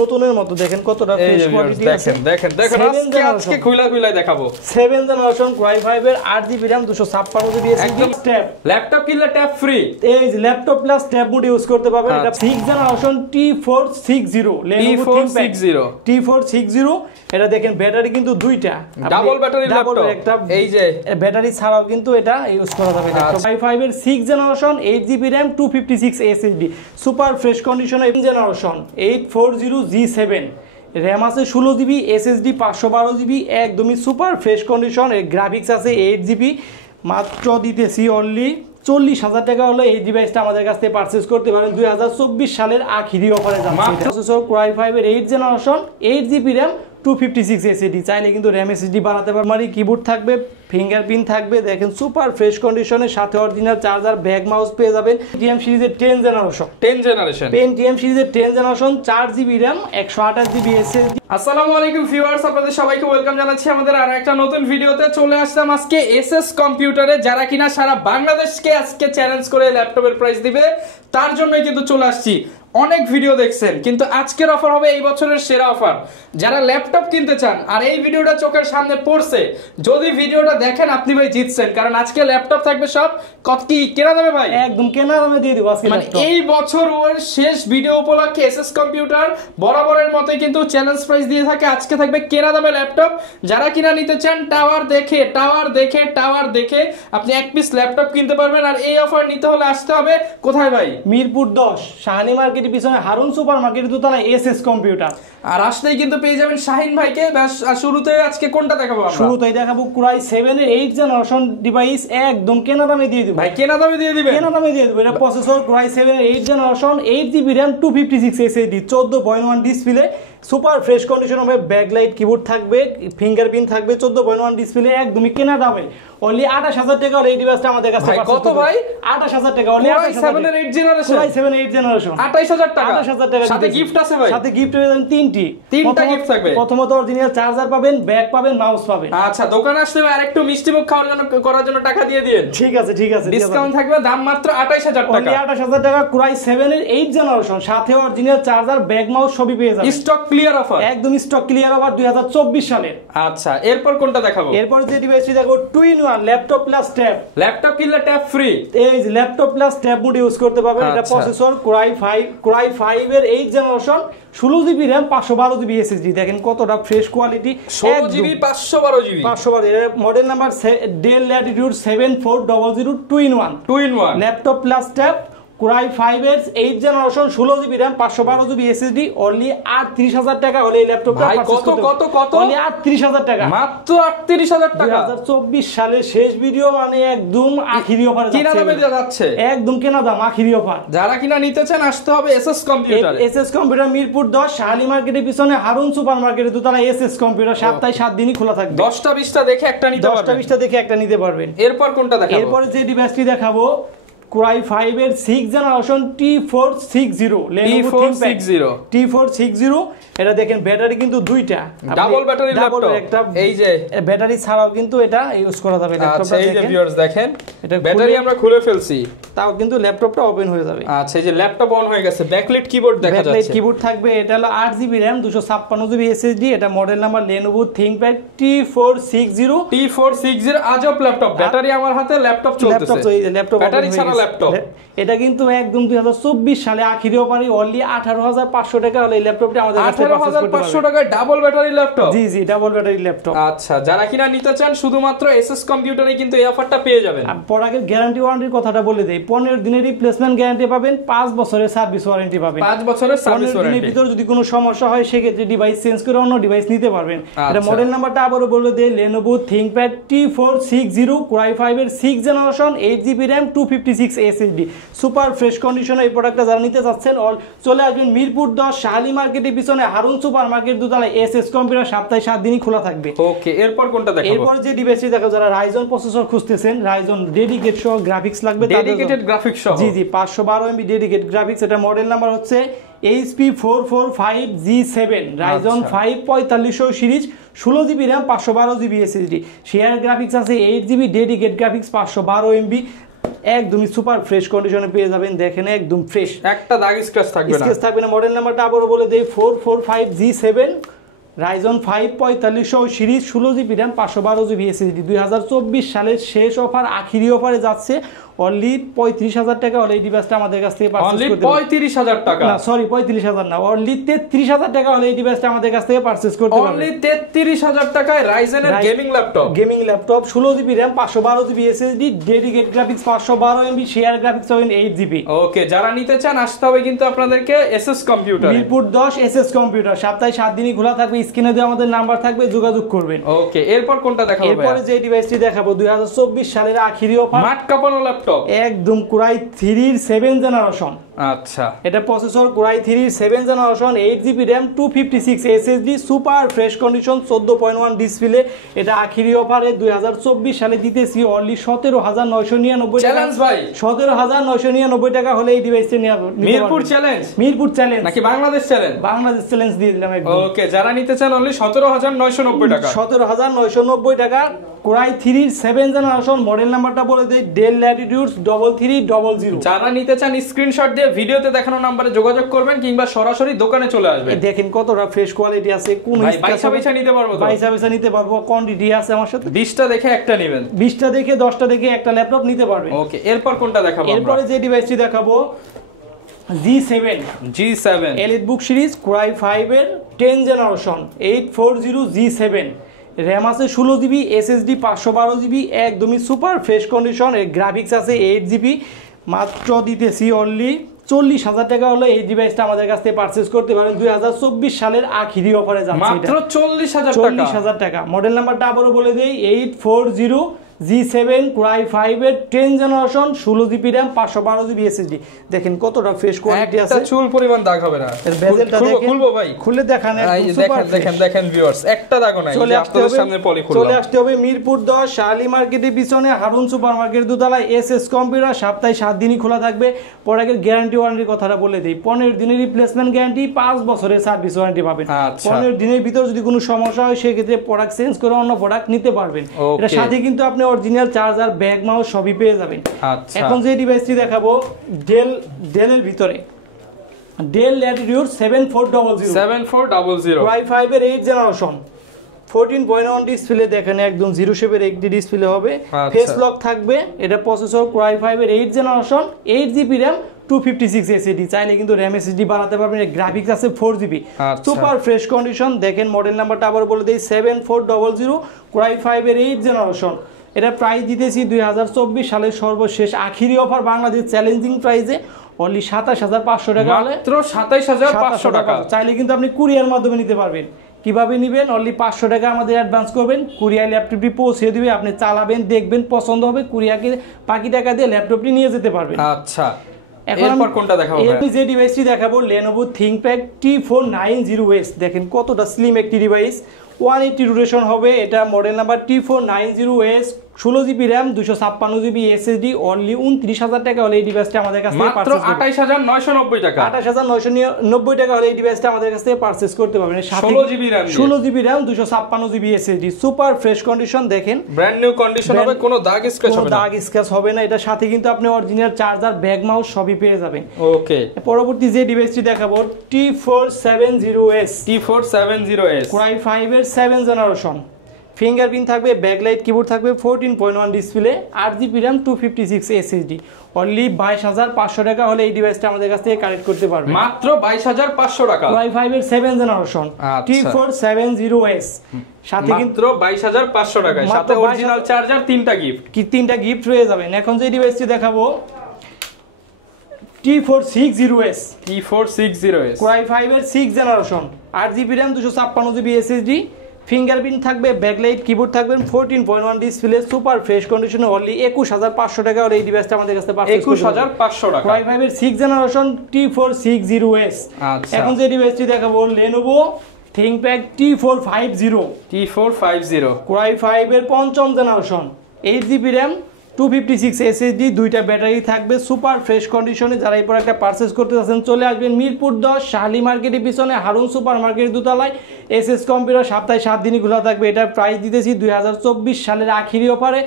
নতুনের মতো দেখেন কতটা ফ্রেশ কোয়ালিটি আছে। দেখেন আজকে খুইলা দেখাবো 7 জেনারেশন Core i5 এর 8GB RAM 256GB SSD tab. Laptop কিনলে ট্যাব ফ্রি। এই যে laptop plus tab mode use করতে পারবেন। এটা 6 জেনারেশন T460 Lenovo T460 এটা দেখেন ব্যাটারি কিন্তু দুইটা ডাবল ব্যাটারি ল্যাপটপ। এই যে ব্যাটারি ছাড়াও কিন্তু এটা ইউজ করা যাবে। i5 এর 6 generation 8GB RAM 256 SSD super fresh কন্ডিশনে জেনারেশন 840G7 RAM আছে 16GB SSD 512GB একদমই সুপার ফ্রেশ কন্ডিশন। এর গ্রাফিক্স আছে 8GB মাত্র দিতেছি অনলি 40,000 টাকা হলে এই ডিভাইসটা আমাদের কাছ থেকে পারচেজ করতে পারেন 2024 সালের আখিরি অফারে যাচ্ছে। প্রসেসর Core i5 এর 8 জেনারেশন 8GB RAM 256 SSD চাইলে কিন্তু RAM SSD বাড়াতে পারবেন। মানে কিবোর্ড থাকবে, ফিঙ্গারপ্রিন্ট থাকবে, দেখেন সুপার ফ্রেশ কন্ডিশনের সাথে অরিজিনাল চার্জার, ব্যাক মাউস পেয়ে যাবেন। Pentium সিরিজের 10 জেনারেশন Pentium সিরিজের 10 generation 4GB RAM 128GB SSD। আসসালামু আলাইকুম ভিউয়ার্স, আপনাদের সবাইকে ওয়েলকাম জানাচ্ছি আমাদের আরো একটা নতুন ভিডিওতে। চলে আসলাম আজকে এসএস কম্পিউটারে, যারা কিনা সারা বাংলাদেশকে আজকে চ্যালেঞ্জ করে ল্যাপটপের প্রাইস দিবে, তার জন্যই কিন্তু চলে আসছি। অনেক ভিডিও দেখছেন, কিন্তু আজকের অফার হবে এই বছরের সেরা অফার। যারা ল্যাপটপ কিনতে চান আর এই ভিডিওটা চোখের সামনে পড়ছে, যদি ভিডিওটা দেখেন আপনি ভাই জিতছেন, কারণ আজকে ল্যাপটপ থাকবে সব কত কি কেনা যাবে ভাই, একদম কেনা দামে দিয়ে দিব আজকে। মানে এই বছর ওর শেষ ভিডিও উপলক্ষে এসএস কম্পিউটার বরাবরের মতোই কিন্তু চ্যালেঞ্জ প্রাইস দিয়ে থাকে। আজকে থাকবে কেনা দামে ল্যাপটপ। যারা কিনা নিতে চান টাওয়ার দেখে আপনি এক পিস ল্যাপটপ কিনতে পারবেন। আর এই অফার নিতে হলে আসতে হবে কোথায় ভাই? মিরপুর 10 শাহানি মার্কেটের পিছনে হারুন সুপার মার্কেটের দোতলায় এসএস কম্পিউটার। আর আসলেই কিন্তু পেয়ে যাবেন শাহিন ভাইকে। শুরুতে আজকে কোনটা দেখাবো আমরা? শুরুতেই দেখাবো Core i7 এর 8 জেনারেশন ডিভাইস, একদম কেনা দামে দিয়ে দিব ভাই। কেনা দামে দিয়ে দিবেন? কেনা দামে দিয়ে দিব। এটা প্রসেসর Core i7 এর 8 generation 8GB RAM 256 SSD 14.1 display super fresh condition হবে। ব্যাকলাইট কিবোর্ড থাকবে, ফিঙ্গারপ্রিন্ট থাকবে, 14.1 ডিসপ্লে একদমই কেনা দামে অনলি 28,000 টাকা হলে এই ডিভাইসটা আমাদের কাছে পাচ্ছেন। কত ভাই? 28,000 টাকা অনলি। Core i7 এর 8 জেনারেশন 8 জেনারেশন 28,000 টাকা। 28,000 টাকা সাথে গিফট আছে ভাই? সাথে গিফট পেয়ে যাবেন তিনটা গিফট থাকবে। প্রথমত অরিজিনাল চার্জার পাবেন, ব্যাগ পাবেন, মাউস পাবেন। আচ্ছা, দোকানে আসলে আরেকটু মিষ্টি মুখ করার জন্য টাকা দিয়ে দিন। ঠিক আছে ডিসকাউন্ট থাকবে, দাম মাত্র 28,000 টাকা। 28,000 টাকা Core i7 এর 8 জেনারেশন সাথে অরিজিনাল চার্জার, ব্যাগ, মাউস সবই পেয়ে যাবেন। স্টক ক্লিয়ার অফার, একদম স্টক ক্লিয়ার অফার 2024 সালের। আচ্ছা, এরপর কোনটা দেখাবো? এরপর যে ডিভাইসটি দেখাবো 2-in-1 laptop plus tab. Laptop কিনলে ট্যাব ফ্রি। এই যে laptop plus tab mode use করতে পারবেন। এটা প্রসেসর Core i5 এর 8 generation 16GB RAM 512GB SSD দেখেন কতটা ফ্রেশ কোয়ালিটি। 16GB 512GB এর model number Dell Latitude 7400 2-in-1 laptop plus tab Core i5 এর 8 generation 16GB RAM 512GB SSD only 38,000 টাকা হলে এই ল্যাপটপটা পারচেজ করতে পারবেন। কত অনলি 38,000 টাকা, মাত্র 38,000 টাকা। 2024 সালের শেষ ভিডিও, মানে একদম আখিরি অফার কেনা দামে যাচ্ছে, একদম কেনা দাম আখিরি অফার। যারা কিনা নিতে চান আসতে হবে SS computer. SS computer Mirpur 10 Shahani মার্কেটের পিছনে হারুন সুপার মার্কেটের দোতলায় এসএস কম্পিউটার। সপ্তাহে 7 দিনই খোলা থাকবে। 10টা 20টা দেখে একটা নিতে পারবেন। 10টা 20টা দেখে একটা নিতে পারবেন। এরপর কোনটা দেখাবো? এরপরে যে ডিভাইসটি দেখাবো Core i5 এর 6 জেনারেশন T460 Lenovo T460 এটা দেখেন ব্যাটারি কিন্তু দুইটা ডাবল ব্যাটারি ল্যাপটপ। এই যে ব্যাটারি ছাড়াও কিন্তু এটা ইউজ করা যাবে ল্যাপটপটা। এই যে ভিউয়ার্স দেখেন, এটা ব্যাটারি আমরা খুলে ফেলছি, তাও কিন্তু ল্যাপটপটা ওপেন হয়ে যাবে। আচ্ছা, এই যে ল্যাপটপ অন হয়ে গেছে, ব্যাকলাইট কিবোর্ড দেখা যাচ্ছে, ব্যাকলাইট কিবোর্ড থাকবে। এটা হলো 8GB RAM 256GB SSD। এটা model number Lenovo ThinkPad T460 আজব ল্যাপটপ। ব্যাটারি আমার হাতে, ল্যাপটপ চলতেছে, ল্যাপটপ ব্যাটারি ছাড়া ল্যাপটপ। এটা কিন্তু একদম 2024 সালে আখিরি অফারে অনলি 18,500 টাকা হলে এই ল্যাপটপটা আমাদের কাছে পারচেজ করতে পারবেন। 18,500 টাকায় ডাবল ব্যাটারি ল্যাপটপ। জি ডাবল ব্যাটারি ল্যাপটপ। আচ্ছা, যারা কিনা নিতে চান শুধুমাত্র এসএস কম্পিউটারে কিন্তু এই অফারটা পেয়ে যাবেন। প্রোডাক্টের গ্যারান্টি ওয়ারেন্টির কথাটা বলে দেই, 15 দিনের রিপ্লেসমেন্ট গ্যারান্টি পাবেন, 5 বছরের সার্ভিস ওয়ারেন্টি পাবেন। 5 বছরের সার্ভিস ওয়ারেন্টি। এর ভিতর যদি কোনো সমস্যা হয় সেক্ষেত্রে ডিভাইস চেঞ্জ করে অন্য ডিভাইস নিতে পারবেন। এটা মডেল নাম্বারটা আবারও বলে দেই, Lenovo ThinkPad T460 Core i5 এর 6 generation 8GB RAM 256 SSD super fresh কন্ডিশনে এই প্রোডাক্টটা যারা নিতে চাচ্ছেন চলে আসবেন মিরপুর 10 শাহালি মার্কেটের পিছনে হারুন সুপার মার্কেট দোতলায় এসএস কম্পিউটার। সপ্তাহে 7 দিনই খোলা থাকবে। ওকে, এরপর কোনটা দেখাবো? এরপর যে ডিভাইসটি দেখো, যারা Ryzen প্রসেসর খুঁজতেছেন, Ryzen ডেডিকেট সহ গ্রাফিক্স লাগবে, ডেডিকেটেড গ্রাফিক্স সহ। জি 512MB ডেডিকেট গ্রাফিক্স। এটা মডেল নাম্বার হচ্ছে HP 445G7 Ryzen 5 4500 series 16GB RAM 512GB SSD। Share graphics আছে 8GB ডেডিকেট গ্রাফিক্স 512MB একদমই সুপার ফ্রেশ কন্ডিশনে পেয়ে যাবেন, দেখেন একদম ফ্রেশ, একটা দাগ স্ক্র্যাচ থাকবে না, স্ক্র্যাচ থাকবে না। মডেল নাম্বারটা আবারও বলে দেই 445G7 Ryzen 5 4500 series 16GB RAM 512GB SSD 2024 সালের শেষ অফার, আখিরি অফারে যাচ্ছে অনলি 35,000 টাকা। হলে এই ডিভাইসটা আমাদের কাছ থেকে পারচেজ করতে পারবেন। 35,000 টাকা না সরি 35,000 না, অনলি 33,000 টাকা হলে এই ডিভাইসটা আমাদের কাছ থেকে পারচেজ করতে পারবেন। অনলি 33,000 টাকায় রাইজেনের gaming laptop 16GB RAM 512GB SSD dedicated graphics 512MB share graphics পাবেন 8GB। ওকে, যারা নিতে চান আসতে হবে কিন্তু আপনাদেরকে SS computer, Mirpur 10 SS computer, সপ্তাহে 7 দিনই খোলা থাকবে। স্ক্রিনে দেওয়া আমাদের নাম্বার থাকবে, যোগাযোগ করবেন। ওকে, এরপর কোনটা দেখাবো? এরপরে যে ডিভাইসটি দেখাবো 2024 সালের আখিরি অফার, মাঠ কাঁপানো ল্যাপটপ, একদম কোরাই 3 7 জেনারেশন। আচ্ছা, এটা processor core i 3 7 generation 8GB RAM 256 SSD super fresh condition 14.1 display. এটা আখিরি অফারে 2024 সালে দিতেছি অনলি 17,999 টাকা। চ্যালেঞ্জ ভাই 17,999 টাকা হলে এই ডিভাইসটি নিয়ে মিরপুর চ্যালেঞ্জ, মিরপুর চ্যালেঞ্জ নাকি বাংলাদেশ চ্যালেঞ্জ? বাংলাদেশ চ্যালেঞ্জ দিয়ে দিলাম একদম। ওকে, যারা নিতে চান অনলি 17,990 টাকা। 17,990 টাকা কোরাই 3 7 জেনারেশন। মডেল নাম্বারটা বলে দেই ডেল ল্যাটিটিউডস 3300। যারা নিতে চান স্ক্রিনশট দিয়ে ভিডিওতে দেখানো নম্বরে যোগাযোগ করবেন কিংবা সরাসরি দোকানে চলে আসবেন। দেখেন কতটা ফ্রেশ কোয়ালিটি আছে, কোন বাইসা বাইসা নিতে পারবো তো? বাইসা বাইসা নিতে পারবো, কোয়ান্টিটি আছে আমার সাথে। 20টা দেখে একটা নেবেন, 20টা দেখে 10টা দেখে একটা ল্যাপটপ নিতে পারবেন। ওকে, এরপর কোনটা দেখাবো? এরপরে যে ডিভাইসটি দেখাবো G7 এলিট বুক সিরিজ কোরাই 5 এর 10 জেনারেশন 840G7 RAM আছে 16GB SSD 512GB একদমই সুপার ফ্রেশ কন্ডিশন। এর গ্রাফিক্স আছে 8GB। মাত্র দিতেছি অনলি 40,000 টাকা হলে এই ডিভাইসটা আমাদের কাছ থেকে পারচেজ করতে পারেন। 2024 সালের আখিরি অফারে যাচ্ছে মাত্র 40,000 টাকা। মডেল নাম্বারটা আবারও বলে দেই 840G7 কোরাই 5 এর 10 generation 16GB RAM 512GB SSD। দেখেন কতটা ফ্রেশ কোয়ালিটি আছে, একটা চুল পরিমাণ দাগ হবে না। এর বেজেলটা দেখেন, খুলবো ভাই, খুলে দেখান। দেখেন ভিউয়ার্স, একটা দাগও নাই। চলে আপনাদের সামনে পলি খুললাম। চলে আসতে হবে মিরপুর 10 শালি মার্কেটের পিছনে হারুন সুপারমার্কেট দোতলায় এসএস কম্পিউটার। সপ্তাহে 7 দিনই খোলা থাকবে। প্রোডাক্টের গ্যারান্টি ওয়ারেন্টির কথাটা বলে দেই 15 দিনের রিপ্লেসমেন্ট গ্যারান্টি, 5 বছরের সার্ভিস ওয়ারেন্টি পাবেন। 15 দিনের ভিতর যদি কোনো সমস্যা হয় সেক্ষেত্রে প্রোডাক্ট চেঞ্জ করে অন্য প্রোডাক্ট নিতে পারবেন। এর সাথে কিন্তু আপনি অরিজিনাল চার্জার, ব্যাগ, মাউস সবই পেয়ে যাবেন। এখন যে ডিভাইসটি দেখাবো ডেলের ভিতরে ডেল ল্যাটিটিউড 7400 কোরাই 5 এর 8 জেনারেশন 14.1 ডিসপ্লে। দেখেন একদম জিরো শেপের একটি ডিসপ্লে হবে, ফেস লক থাকবে। এটা প্রসেসর কোরাই 5 এর 8 জেনারেশন 8GB RAM 256 SSD। চাইলে কিন্তু RAM SSD বানাতে পারবেন। গ্রাফিক্স আছে 4GB সুপার ফ্রেশ কন্ডিশন। দেখেন মডেল নাম্বারটা আবার বলে দেই 7400 কোরাই 5 এর 8 জেনারেশন। এটা প্রাইস দিতেছি 2024 সালের সর্বশেষ আখিরি অফার বাংলাদেশ চ্যালেঞ্জিং প্রাইসে অনলি 27,500 টাকা। মাত্র 27,500 টাকা। চাইলে কিন্তু আপনি কুরিয়ার মাধ্যমে নিতে পারবেন। কিভাবে নেবেন? অনলি 500 টাকা আমাদের অ্যাডভান্স করবেন, কুরিয়ার ল্যাপটপটি পৌঁছে দিবে, আপনি চালাবেন, দেখবেন, পছন্দ হবে, কুরিয়ারকে বাকি টাকা দিয়ে ল্যাপটপটি নিয়ে যেতে পারবেন। আচ্ছা, এরপর কোনটা দেখাবো? আমি যে ডিভাইসটি দেখাবো Lenovo ThinkPad T490S। দেখেন কতটা স্লিম একটি ডিভাইস, 180 রোটেশন হবে। এটা model number T490S 16GB RAM 256GB SSD only 29,000 টাকা হলে এই ডিভাইসটা আমাদের কাছ থেকে মাত্র 28,990 টাকা। 28,990 টাকা হলে এই ডিভাইসটা আমাদের কাছ থেকে পারচেজ করতে পারবেন। 16GB RAM 256GB SSD super fresh condition. দেখেন ব্র্যান্ড নিউ কন্ডিশন হবে, কোনো দাগ স্ক্র্যাচ হবে না। দাগ স্ক্র্যাচ হবে না। এটার সাথে কিন্তু আপনি অরিজিনাল চার্জার, ব্যাগ, মাউস সবই পেয়ে যাবেন। ওকে, পরবর্তী যে ডিভাইসটি দেখাবো T470S কোরাই 5 এর 7 জেনারেশন। ফিঙ্গারপ্রিন্ট থাকবে, ব্যাকলাইট কিবোর্ড থাকবে, 14.1 display, 8GB RAM 256 SSD only 22,500 টাকা হলে এই ডিভাইসটা আমাদের কাছ থেকে কালেক্ট করতে পারবেন। মাত্র 22,500 টাকা। কোরাই 5 এর 7 জেনারেশন T470S সাথে কিন্তু 22,500 টাকা, সাথে অরিজিনাল চার্জার, 3টা গিফট রয়ে যাবেন। এখন যে ডিভাইসটি দেখাবো T460S কোরাই 5 এর 6 generation 8GB RAM 256GB SSD fingerprint থাকবে, ব্যাকলাইট কিবোর্ড থাকবেন, 14.1 ডিসপ্লে সুপার ফ্রেশ কন্ডিশনে অনলি 21,500 টাকা হলে এই ডিভাইসটা আমাদের কাছে পাচ্ছেন। 21,500 টাকা। কোরাই 5 এর 6 জেনারেশন T460S। এখন যে ডিভাইসটি দেখাবো Lenovo ThinkPad T450 কোরাই 5 এর 5ম জেনারেশন 8GB RAM 256 SSD, 2টা ব্যাটারি থাকবে সুপার ফ্রেশ কন্ডিশনে। যারা এই প্রোডাক্টটা পারচেজ করতে চাচ্ছেন চলে আসবেন মিরপুর 10 শালি মার্কেটের পিছনে হারুন সুপার মার্কেট দোতলায় এসএস কম্পিউটার। সপ্তাহে 7 দিনই খোলা থাকবে। এটার প্রাইস দিতেছি 2024 সালের আখিরি অফারে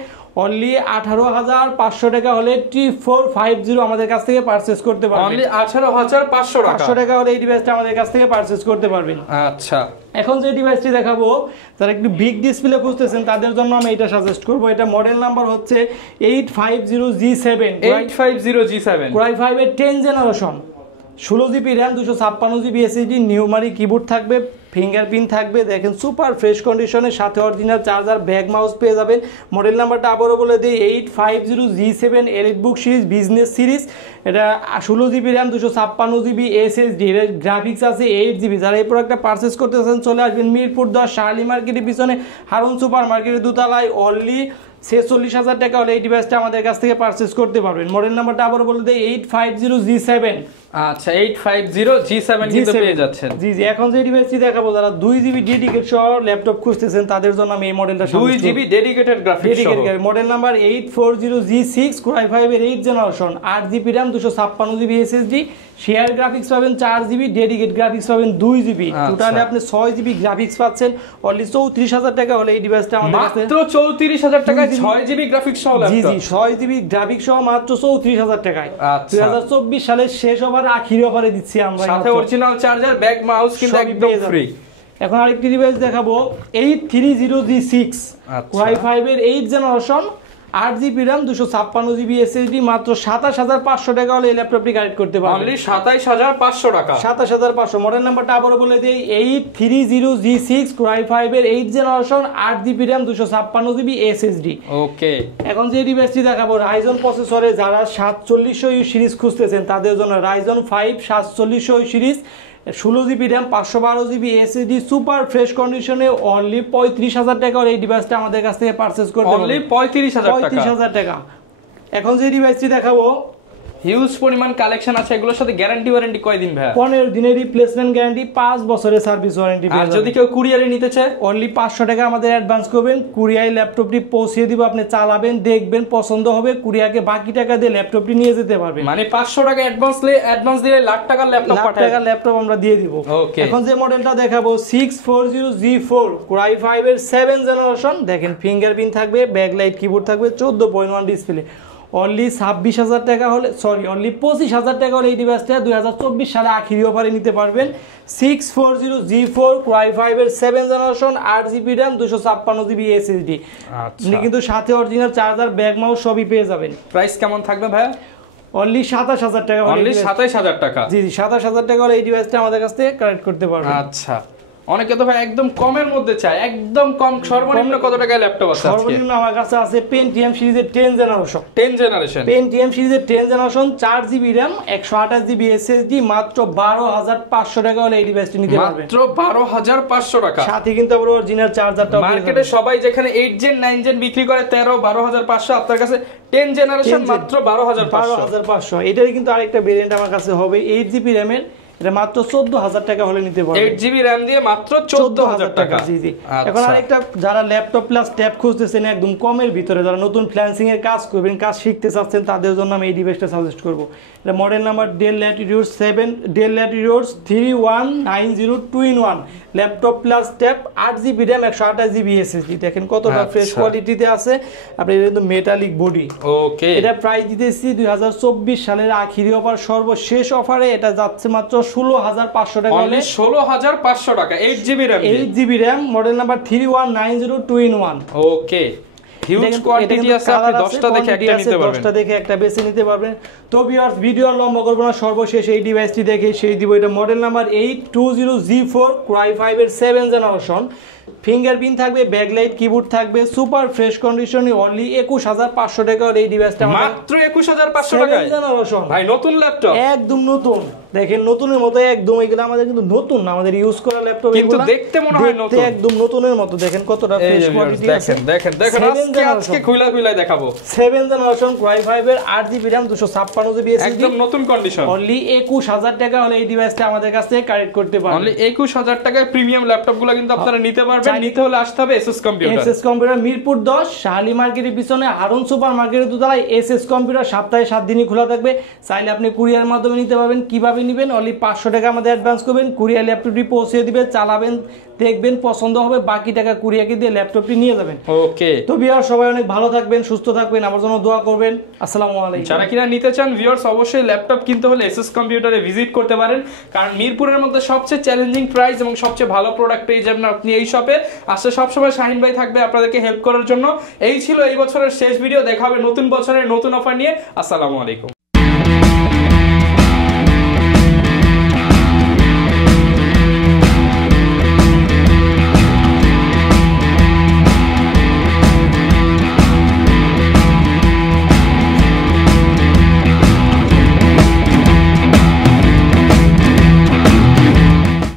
অনলি 18,500 টাকা হলে T450 আমাদের কাছ থেকে পারচেজ করতে পারবেন। অনলি 18,500 টাকা। 500 টাকা হলে এই ডিভাইসটা আমাদের কাছ থেকে পারচেজ করতে পারবেন। আচ্ছা, এখন যে ডিভাইসটি দেখাবো যারা একটু বিগ ডিসপ্লে খুঁজতেছেন তাদের জন্য আমি এটা সাজেস্ট করব। এটা মডেল নাম্বার হচ্ছে 850G7 850G7 Core i5 এর 10 generation, 16GB RAM, 256GB SSD, নিউমারি keyboard থাকবে, ফিঙ্গারপ্রিন্ট থাকবে। দেখেন সুপার ফ্রেশ কন্ডিশনের সাথে অরিজিনাল চার্জার, ব্যাক মাউস পেয়ে যাবেন। মডেল নাম্বারটা আবারও বলে দিই 850G7 EliteBook series business series. এটা 16GB RAM, 256GB SSD, এর গ্রাফিক্স আছে 8GB। যারা এই প্রোডাক্টটা পারচেস করতে চান চলে আসবেন মিরপুর 10 শার্লি মার্কেটের পিছনে হারুন সুপার মার্কেটের দোতলায়। অনলি 46,000 টাকা হলে এই ডিভাইসটা আমাদের কাছ থেকে পারচেস করতে পারবেন। মডেল নাম্বারটা আবারও বলে দিই 850G7। আচ্ছা, 850G7 কিন্তু পেয়ে যাচ্ছেন। জি জি, এখন যে ডিভাইসটি দেখাবো যারা 2GB ডেডিকেট সহ ল্যাপটপ খুঁজতেছেন তাদের জন্য আমি এই মডেলটা 2GB ডেডিকেটেড গ্রাফিক্স সহ। Model number 840G6 Core i5 এর 8 generation, 8GB RAM, 256GB SSD, share graphics পাবেন 4GB, ডেডিকেট গ্রাফিক্স পাবেন 2GB। টোটালি আপনি 6GB গ্রাফিক্স পাচ্ছেন। অনলি 34,000 টাকা হলে এই ডিভাইসটা আমাদের কাছে মাত্র 34,000 টাকায় 6GB গ্রাফিক্স সহ ল্যাপটপ। জি জি, 6GB গ্রাফিক্স সহ মাত্র 34,000 টাকায়। 2024 সালের শেষ ওভার আখিরি অফারে দিচ্ছি আমরা, সাথে অরিজিনাল চার্জার, ব্যাক মাউস কিন্তু একদম ফ্রি। এখন আরেকটি ডিভাইস দেখাবো 830G6 Core i5 এর 8 generation, 8GB RAM, 256GB SSD, মাত্র 27,500 টাকা হলে এই ল্যাপটপটি কালেক্ট করতে পারবেন। অনলি 27,500 টাকা। 27,500। মডেল নাম্বারটা আবারও বলে দেই 830G6 Core i5 এর 8 generation, 8GB RAM, 256GB SSD। ওকে, এখন যে ডিভাইসটি দেখাবো রাইজন প্রসেসরে যারা 4700U সিরিজ খুঁজতেছেন তাদের জন্য Ryzen 5 4700U series, 16GB RAM, 512GB SSD, super fresh কন্ডিশনে। অনলি 35,000 টাকা এই ডিভাইসটা আমাদের কাছ থেকে পারচেজ করতে হবে। অনলি 35,000 টাকা। এখন যে ডিভাইসটি দেখাবো হিউজ পরিমাণ কালেকশন আছে, এগুলোর সাথে গ্যারান্টি ওয়ারেন্টি কয়দিন ভাই? 15 দিনের রিপ্লেসমেন্ট গ্যারান্টি, 5 বছরের সার্ভিস ওয়ারেন্টি। আর যদি কেউ কুরিয়ারে নিতে চায় অনলি 500 টাকা আমাদের অ্যাডভান্স করবেন, কুরিয়ারে ল্যাপটপটি পৌঁছে দিব, আপনি চালাবেন, দেখবেন, পছন্দ হবে, কুরিয়ারকে বাকি টাকা দিয়ে ল্যাপটপটি নিয়ে যেতে পারবেন। মানে 500 টাকা অ্যাডভান্স দিলে লাখ টাকার ল্যাপটপ আমরা দিয়ে দিব। এখন যে মডেলটা দেখাবো 640G4 Core i5 এর 7 জেনারেশন। দেখেন ফিঙ্গারপ্রিন্ট থাকবে, ব্যাকলাইট কিবোর্ড থাকবে, 14.1 ডিসপ্লে। অনলি 26,000 টাকা হলে অনলি 25,000 টাকা হলে এই ডিভাইসটা 2024 সালে আখিরি অফারে নিতে পারবেন। 640G4 Core i5 এর 7 generation, 8GB RAM, 256GB SSD। আপনি কিন্তু সাথে অরিজিনাল চার্জার, ব্যাক মাউস সবই পেয়ে যাবেন। প্রাইস কেমন থাকবে ভাই? অনলি 27,000 টাকা। অনলি 27,000 টাকা। জি জি, 27,000 টাকা হলে এই ডিভাইসটা আমাদের কাছ থেকে কালেক্ট করতে পারবেন। আচ্ছা, অনেকে তো ভাই একদম কমের মধ্যে চায়, একদম কম। সর্বনিম্ন কত টাকায় ল্যাপটপ আছে? সর্বনিম্ন আমার কাছে আছে Pentium সিরিজের 10 জেনারেশন। Pentium সিরিজের 10 generation, 4GB RAM, 128GB SSD, মাত্র 12,500 টাকা হলে এই ডিভাইসটি নিতে পারবেন। মাত্র 12,500 টাকা। সাথে কিন্তু আবার অরিজিনাল চার্জারটাও। মার্কেটে সবাই যেখানে 8 জেন 9 জেন বিক্রি করে 12,500, আপনার কাছে 10 জেনারেশন মাত্র 12,500। এটারই কিন্তু আরেকটা ভেরিয়েন্ট আমার কাছে হবে 8GB RAM এর, এটা মাত্র 14,000 টাকা হলে নিতে পারবেন। 8GB RAM দিয়ে মাত্র 14,000 টাকা। জি জি। এখন আরেকটা যারা ল্যাপটপ প্লাস ট্যাব খুঁজতেছেন একদম কমের ভিতরে, যারা নতুন ফ্রিল্যান্সিং এর কাজ করবেন, কাজ শিখতে চাচ্ছেন, তাদের জন্য আমি এই ডিভাইসটা সাজেস্ট করব। এটা model number Dell Latitude 3190 2-in-1 laptop plus tab, 8GB RAM, 128GB SSD। দেখেন কতটা ফ্রেশ কোয়ালিটিতে আছে। আপনি কিন্তু মেটালিক বডি। ওকে, এটা প্রাইস দিতেছি 2024 সালের আখিরি অফার, সর্বশেষ অফারে এটা যাচ্ছে মাত্র 16,500 টাকা। অনলি 16,500 টাকা। 8GB RAM, model number 3190 2-in-1। ওকে, হিউজ কোয়ান্টিটি আছে, আপনি 10টা দেখে একটা নিতে পারবেন। 10টা দেখে একটা বেছে নিতে পারবেন। তো ভিউয়ার্স, ভিডিও লম্বা করব না, সর্বশেষ এই ডিভাইসটি দেখে সেই দিব। এটা model number 820G4 Core i5 এর 7 জেনারেশন, ফিঙ্গারপ্রিন্ট থাকবে, ব্যাকলাইট কিবোর্ড থাকবে, সুপার ফ্রেশ কন্ডিশনে। অনলি 21,500 টাকা হলে এই ডিভাইসটা মাত্র 21,500 টাকায়। 7 জেনারেশন ভাই, নতুন ল্যাপটপ, একদম নতুন। দেখেন নতুনের মতো একদম, এগুলো আমাদের কিন্তু নতুন না, আমাদের ইউজ করা ল্যাপটপ, কিন্তু দেখতে মনে হয় নতুন, একদম নতুনের মতো। দেখেন কতটা ফ্রেশ কোয়ালিটি আছে। দেখেন আজকে খুলে দেখাবো 7 জেনারেশন Core i5 এর 8GB RAM, 256GB SSD, একদম নতুন কন্ডিশন। অনলি 21,000 টাকা হলে এই ডিভাইসটা আমাদের কাছ থেকে কালেক্ট করতে পারবেন। অনলি 21,000 টাকায় প্রিমিয়াম ল্যাপটপগুলো কিন্তু আপনারা নিতে পারবেন। নিতে হলে আসতে হবে এসএস কম্পিউটার, মিরপুর 10 শার্লি মার্কেটের পিছনে হারুন সুপার মার্কেটের দোতলায়। এসএস কম্পিউটার সপ্তাহে 7 দিনই খোলা থাকবে। চাইলে আপনি কুরিয়ার মাধ্যমে নিতে পারবেন। কিভাবে নেবেন অনলি 500 টাকা আমাদের অ্যাডভান্স করবেন, কুরিয়ার ল্যাপটপটি পৌঁছে দিবে, চালাবেন, দেখবেন, পছন্দ হবে, বাকি টাকা কুরিয়ারকে দিয়ে ল্যাপটপটি নিয়ে যাবেন। ওকে, তো ভিউয়ার সবাই অনেক ভালো থাকবেন, সুস্থ থাকবেন, আমার জন্য দোয়া করবেন। আসসালামু আলাইকুম। যারা কিনা নিতে চান ভিউয়ার্স অবশ্যই ল্যাপটপ কিনতে হলে এসএস কম্পিউটারে ভিজিট করতে পারেন, কারণ মিরপুরের মধ্যে সবচেয়ে চ্যালেঞ্জিং প্রাইস এবং সবচেয়ে ভালো প্রোডাক্ট পেয়ে যাবেন আপনি এই শপে। আসলে সবসময় শাহিন ভাই থাকবে আপনাদেরকে হেল্প করার জন্য। এই ছিল এই বছরের শেষ ভিডিও, দেখা হবে নতুন বছরের নতুন অফার নিয়ে। আসসালামু আলাইকুম।